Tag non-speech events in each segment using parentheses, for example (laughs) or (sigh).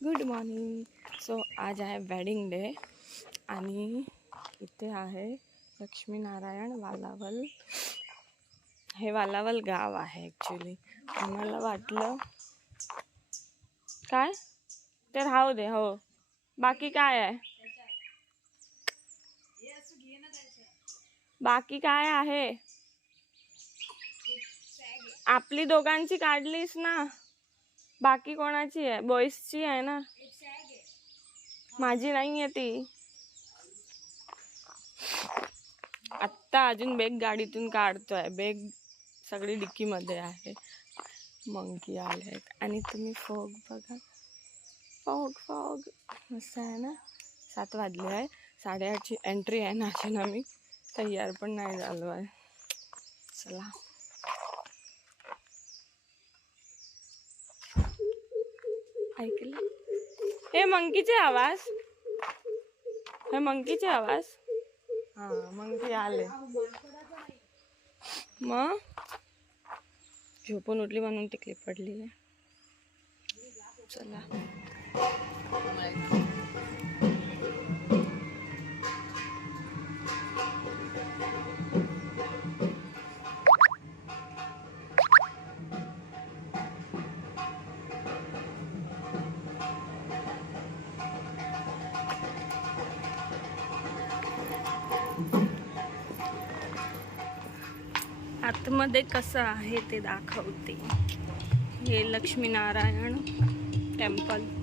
Good morning. So आज आहे wedding day आणि इथे आहे लक्ष्मीनारायण वालावल. हे वालावल गाव आहे ॲक्च्युली आम्हाला वाटलं काय? ते राहू दे हो. बाकी काय आहे? बाकी काय आहे? आपली दोघांची काढलीस ना. बाकी कोणाची आहे? बॉईजची आहे ना? माझी नाही आहे ती. आत्ता अजून बेग गाडीतून काढतोय. बेग सगळी डिक्कीमध्ये आहे. मंकी आले आणि तुम्ही फोग बघा. फॉग फॉग मस्त आहे ना? सात वाजले आहे. साडेआठची एंट्री आहे नाचून आम्ही. तयार पण नाही झालो आहे. चला. ऐकलं? हे मंकीचे आवाज. हे मंकीचे आवाज. हा मंकी आले. मग? झोपून उठली म्हणून ती क्लिप पडली चला. आतमध्ये कसं आहे ते दाखवते. हे लक्ष्मीनारायण टेम्पल.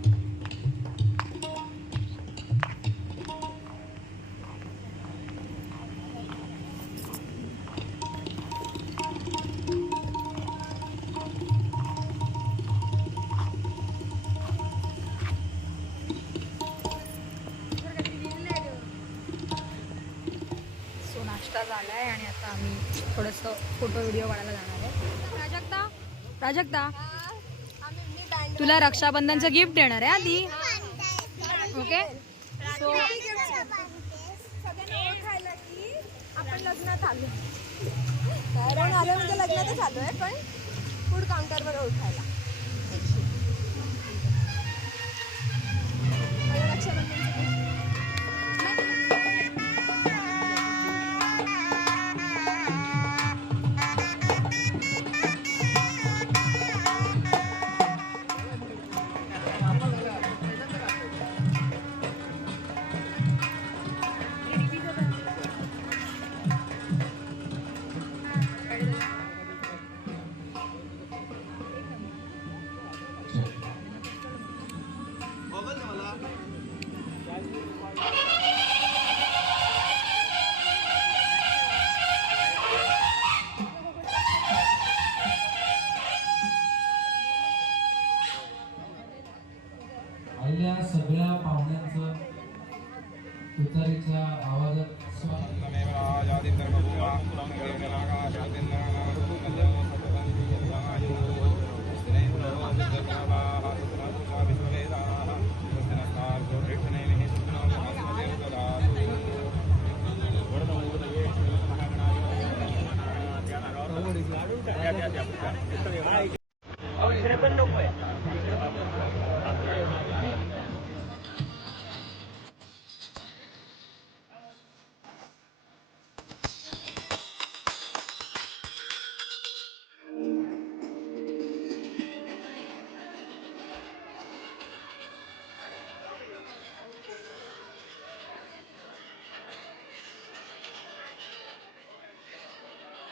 नाश्ता झाला आहे आणि आता आम्ही थोडंसं फोटो व्हिडिओ काढायला जाणार आहे. प्राजक्ता प्राजक्ता तुला रक्षाबंधनचं गिफ्ट देणार आहे आधी ओके? सो आपण लग्नात आलो कारण आलो म्हणजे लग्नातच आलो आहे. पण फूड काउंटरवर ओळखायला रक्षाबंधन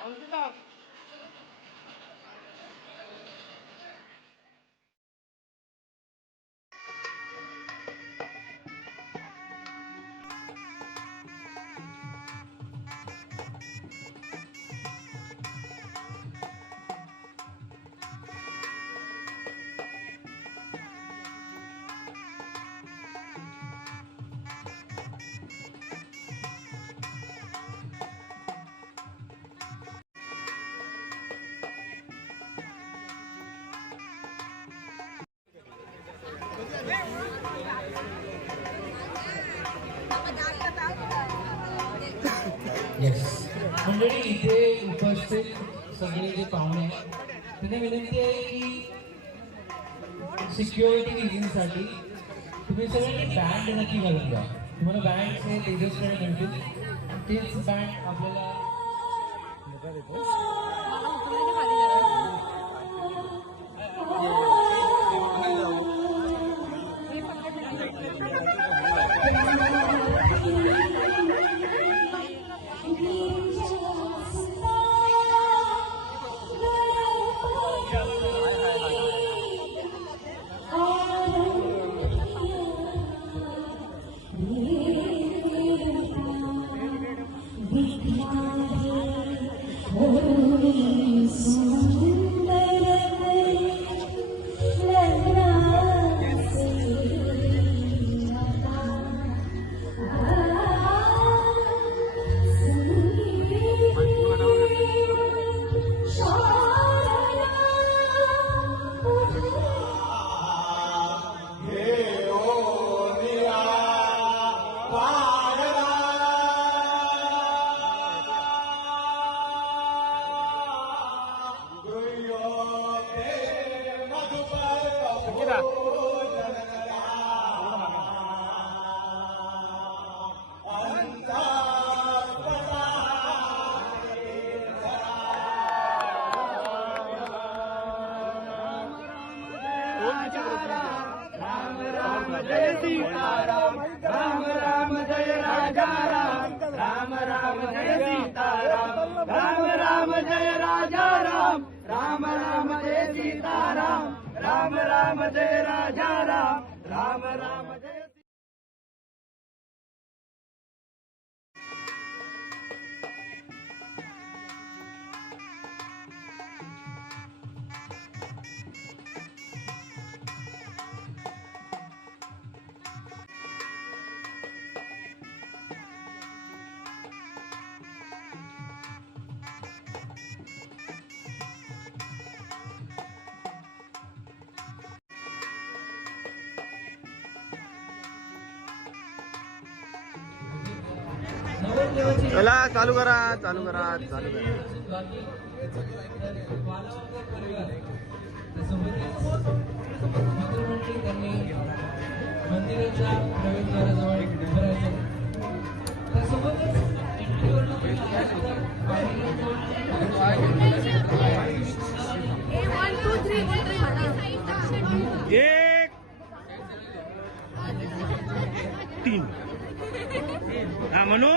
我知道 मंडळी इथे उपस्थित सगळे जे पाहुणे आहेत त्यांना विनंती आहे की सिक्युरिटी रिझनसाठी तुम्ही सगळ्यांनी बँड नक्की घालून द्या तुम्हाला बँड हे तेजसकडे मिळतील. तेच बँड आपल्याला चला चालू करा चालू करा चालू करा. मंदिराच्या प्रवेशद्वाराजवळ उभं राहायचं त्यासोबतच एक तीन. हा म्हणू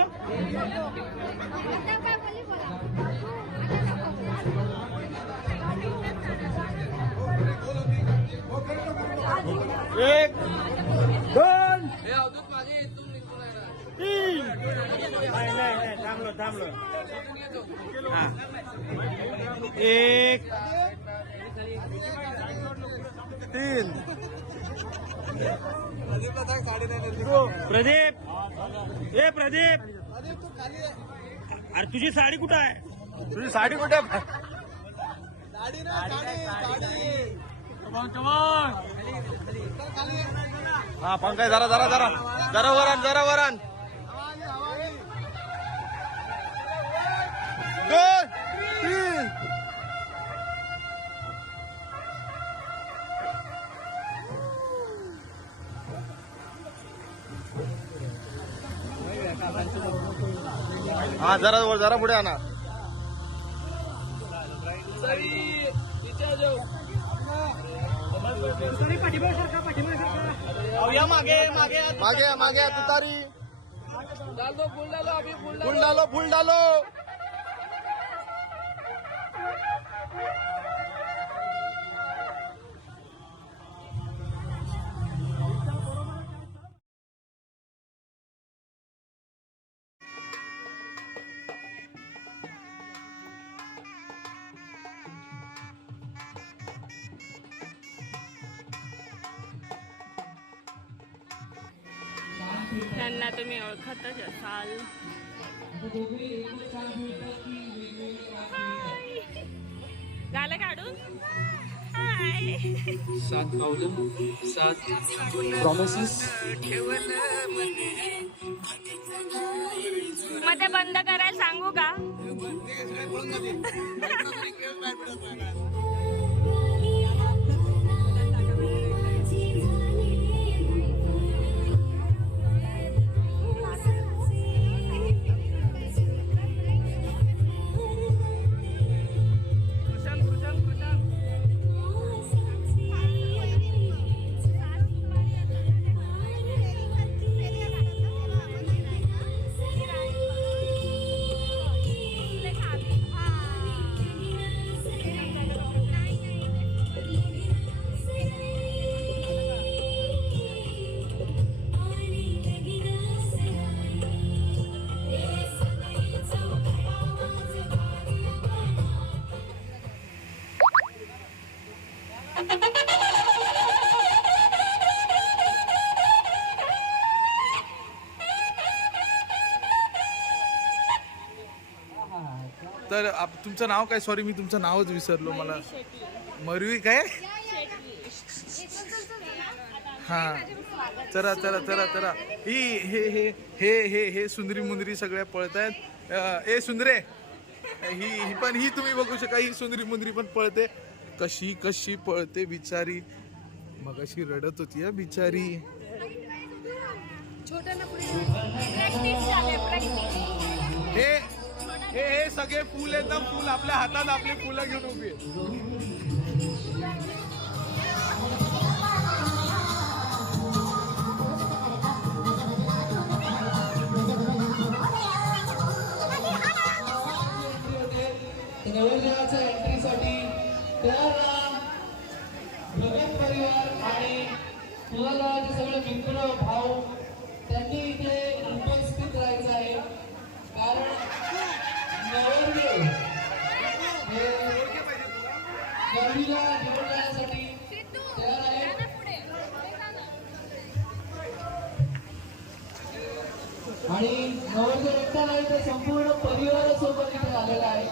एक दोन तीन नाही नाही नाही थांबलो थांबलो हा एक तीन प्रदीप. ए प्रदीप. अरे तुझी साडी कुठं आहे? तुझी साडी कुठे आहे? हा पंकज जरा जरा जरा. जरा वरान जरा वरान. हा जरा वर जरा पुढे आणा मागे मागे. मागे तुतारी. फुल डालो फुल डालो त्यांना तुम्ही ओळखतच असाल. हाय. झालं काढून हाय. सात पावलं. सात प्रॉमिसेस मध्ये बंद करायला सांगू का? (laughs) (laughs) तर आप- तुमचं नाव काय? सॉरी मी तुमचं नावच विसरलो मला. मरवी काय? हा. चला चला चला चला. ही हे हे हे हे हे सुंदरी मुंदरी सगळ्या पळत आहेत. ए सुंदरे. ही ही पण ही तुम्ही बघू शका ही सुंदरी मुंदरी पण पळते. कशी कशी पळते बिचारी. मग अशी रडत होती हा बिचारी. हे हे हे सगळे फुल आहेत ना फुल आपल्या हातात आपले फुलं घेऊन उभी आहेत. नवरदेवाच्या एंट्रीसाठी तयार राहा भगत परिवार आणि मुलाचे सगळे मित्र भाऊ त्यांनी इकडे घेऊन जाण्यासाठी तयार आणि नवरदेव एकटा नाही तर संपूर्ण परिवारासोबत इथे आलेला आहे.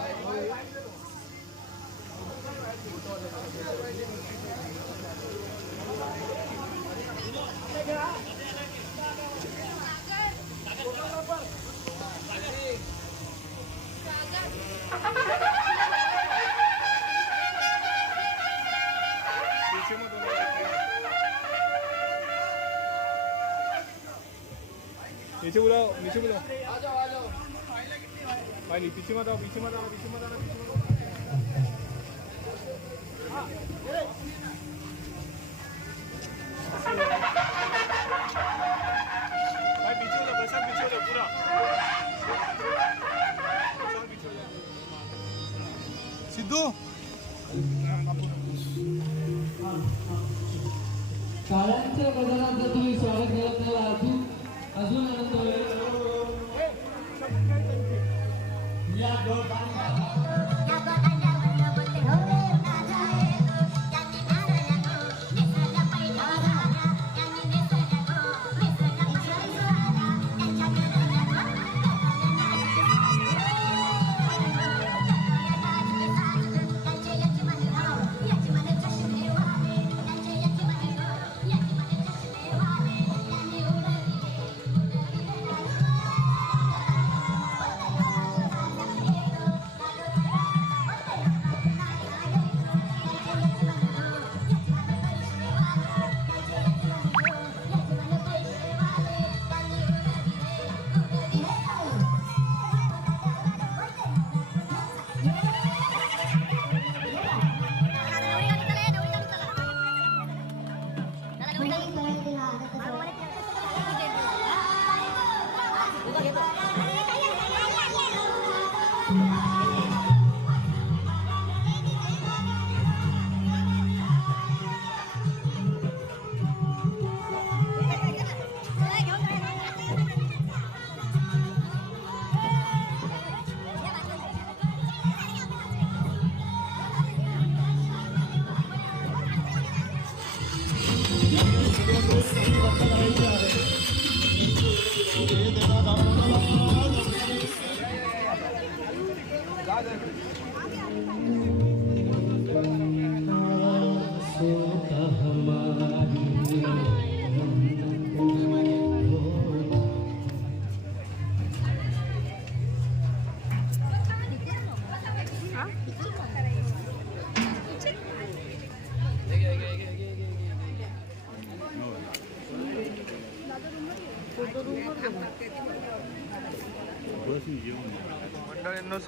नीचे बुलाओ नीचे बुलाओ भाई पीछे मत आओ पीछे मत आओ पीछे मत आओ पीछे मत आओ भाई पीछे हो जाओ प्रसाद पीछे हो जाओ पूरा प्रसाद पीछे हो जाओ सिद्धू शाळांच्या मैदानात जर तुम्ही स्वागत केलं तर अजून अजून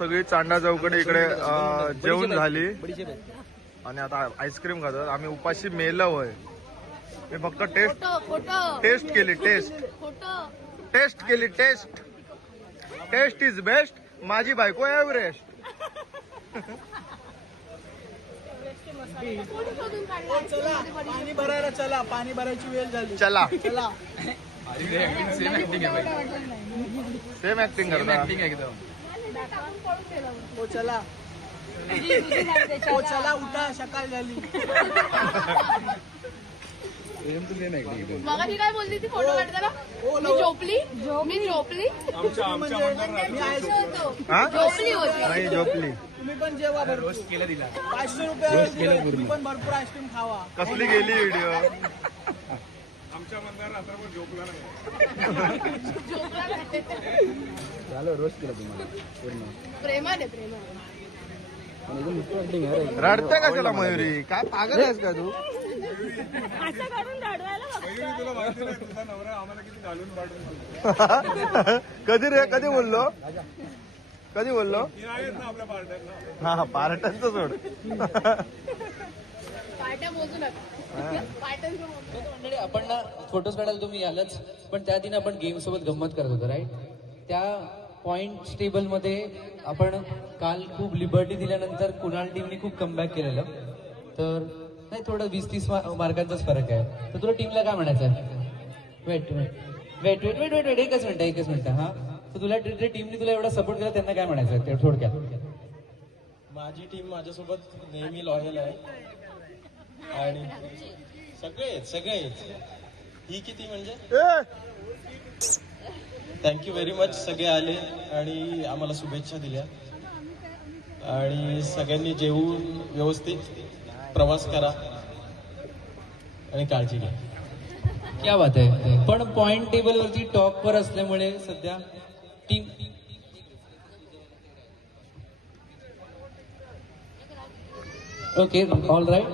सगळी चांडा चौकडे इकडे अं, जेवण झाली. आणि आता आईस्क्रीम खातात. आम्ही उपाशी मेल होय. मी फक्त टेस्ट टेस्ट केली टेस्ट. टेस्ट केली टेस्ट. Test is best. माझी बायको एव्हरेस्ट. पाणी भरायला चला. पाणी भरायची वेळ झाली. चला. चला. सेम ऍक्टिंग करता. हो चला. हो चला उठा सकाळ झाली. मगाशी काय बोलली ती फोटो काढताना? मी झोपली? मी झोपली? मी होतो. हा? झोपली होती. झोपली. तुम्ही पण जेवा भरपूर. पाचशे रुपये तुम्ही पण भरपूर आईस्क्रीम खावा. कसली गेली व्हिडिओ? प्रेमाने प्रेमाने. रडते कशाला मयुरी? काय पागल आहेस का तू? असं करून रडवायला (laughs) कधी रे कधी बोललो? कधी बोललो? हा हा पार्टांचं सोड. नका पाट्यांचं मोजू मंडळी आपण ना फोटोज काढायला तुम्ही आलाच पण त्या दिन आपण गेम सोबत गंमत करत होतो राईट त्या पॉइंट टेबलमध्ये आपण काल खूप लिबर्टी दिल्यानंतर कुणाल टीमने खूप कमबॅक केलेलं. तर नाही थोडं वीस तीस मार्कांचाच फरक आहे. तर तुला टीमला काय म्हणायचं आहे? Wait wait wait wait wait wait wait एकच मिनिट एकच मिनिट हा. तर तुला टीमने तुला एवढा सपोर्ट केला त्यांना काय म्हणायचं आहे? ते थोडक्यात. माझी टीम माझ्यासोबत नेहमी लॉयल आहे. आणि सगळे सगळे ही किती म्हणजे? थँक्यू व्हेरी मच सगळे आले आणि आम्हाला शुभेच्छा दिल्या. आणि सगळ्यांनी जेवून व्यवस्थित प्रवास करा आणि काळजी घ्या. क्या बात आहे. पण पॉइंट टेबल वरती टॉप वर असल्यामुळे सध्या टीम ओके ऑल राईट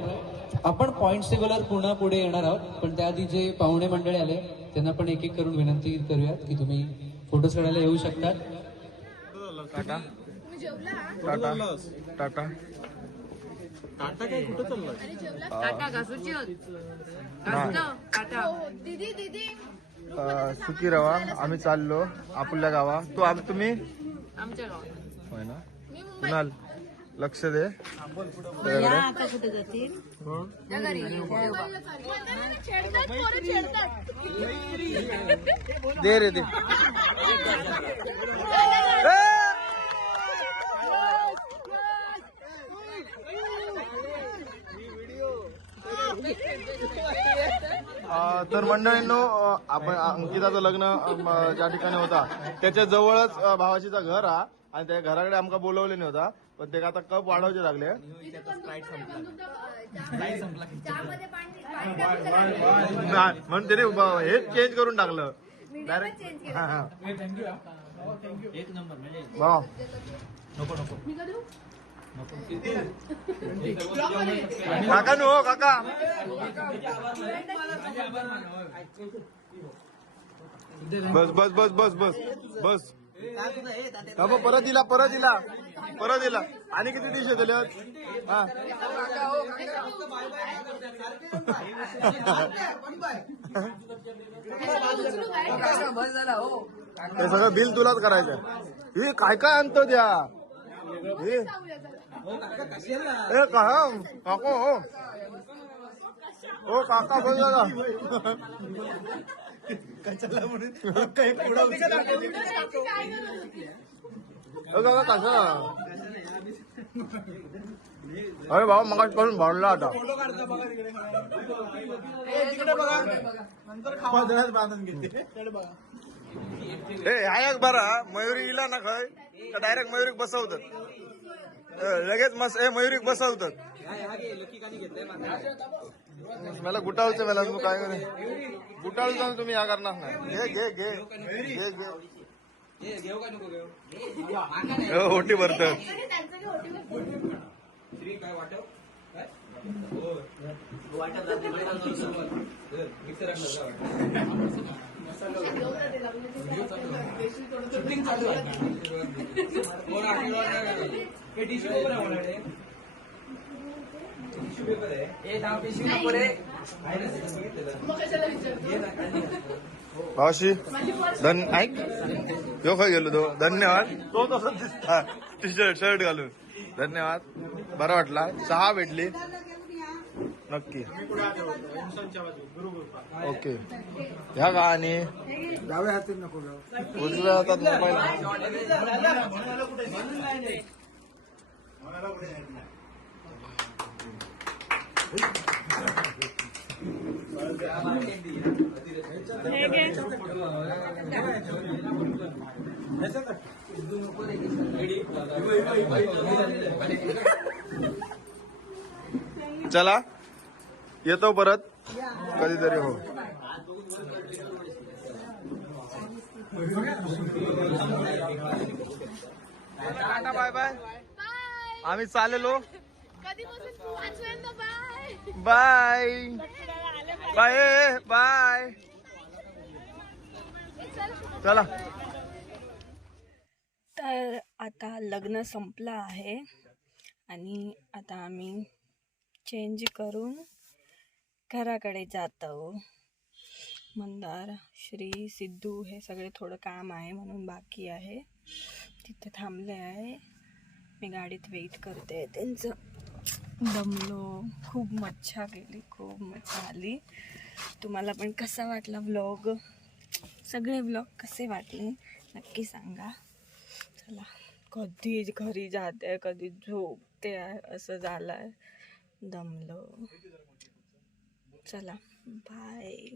आपण पॉइंट टेबलवर पुन्हा पुढे येणार आहोत पण त्याआधी जे पाहुणे मंडळी आले त्यांना पण एक एक करून विनंती करूयात की तुम्ही फोटोज काढायला येऊ शकतात. टाटा. टाटा. टाटा. हो, दीदी दीदी. अं, सुखी रवा आम्ही चाललो आपल्या गावा. तू आम तुम्ही? आमच्या गावात. होय ना? कुणाल? लक्ष दे. दे रे दे. तर मंडळींनो आपण अंकिताचं लग्न ज्या ठिकाणी होता त्याच्या जवळच भावाशीचा घर हा आणि त्या घराकडे आमका बोलवले नाही होता. पण ते आता कप वाढवायचे लागले म्हणून त्याने हेच चेंज करून टाकलं डायरेक्ट हा हा वा. काका नो हो, काका बस बस बस बस बस बस नको परत दिला परत दिला परत दिला. आणि किती डिश दिल्या हा. ते सगळं बिल तुलाच करायचं हे काय काय आणतो द्या हे? ए का? हो, काको हो. हो काका बोल जरा हो काका कसा? अरे बाबा मग पासून भरला आता पदरात बांधून घेते. इकडे बघा. ए हायक बरा. मयुरी इला ना खय. का डायरेक्ट मयुरीक बसवतात? लगेच मस्त ए मयुरीक बसवतात. मला गुटाळचं मला तू काय करे? गुटाळचं तुम्ही या करणार नाही. घे घे घे. घे घे. हो, ओटी भरतात मावशी धन ऐक. यो खय गेलो तो. धन्यवाद. तो तसंच दिसता. टी शर्ट शर्ट घालून. धन्यवाद. बरा वाटला. चहा भेटली. नक्की. ओके. ह्या का आणि? डाव्या नको उजव्या हातात मोबाईल. चला येतो परत. कधीतरी हो. Bye bye. आम्ही चाललेलो. बाय. Bye bye. चला. तर आता लग्न संपलं आहे. आणि आता आम्ही चेंज करून घराकडे जातो. मंदार श्री सिद्धू हे सगळे थोडं काम आहे म्हणून बाकी आहे. तिथे थांबले आहे. मी गाडीत वेट करते. त्यांचं दमलो खूप मच्छा केली खूप मजा आली. तुम्हाला पण कसा वाटला व्लॉग सगळे व्लॉग कसे वाटले? नक्की सांगा. चला कधी घरी जाते कधी झोपते आहे असं झालं आहे दमलो. चला बाय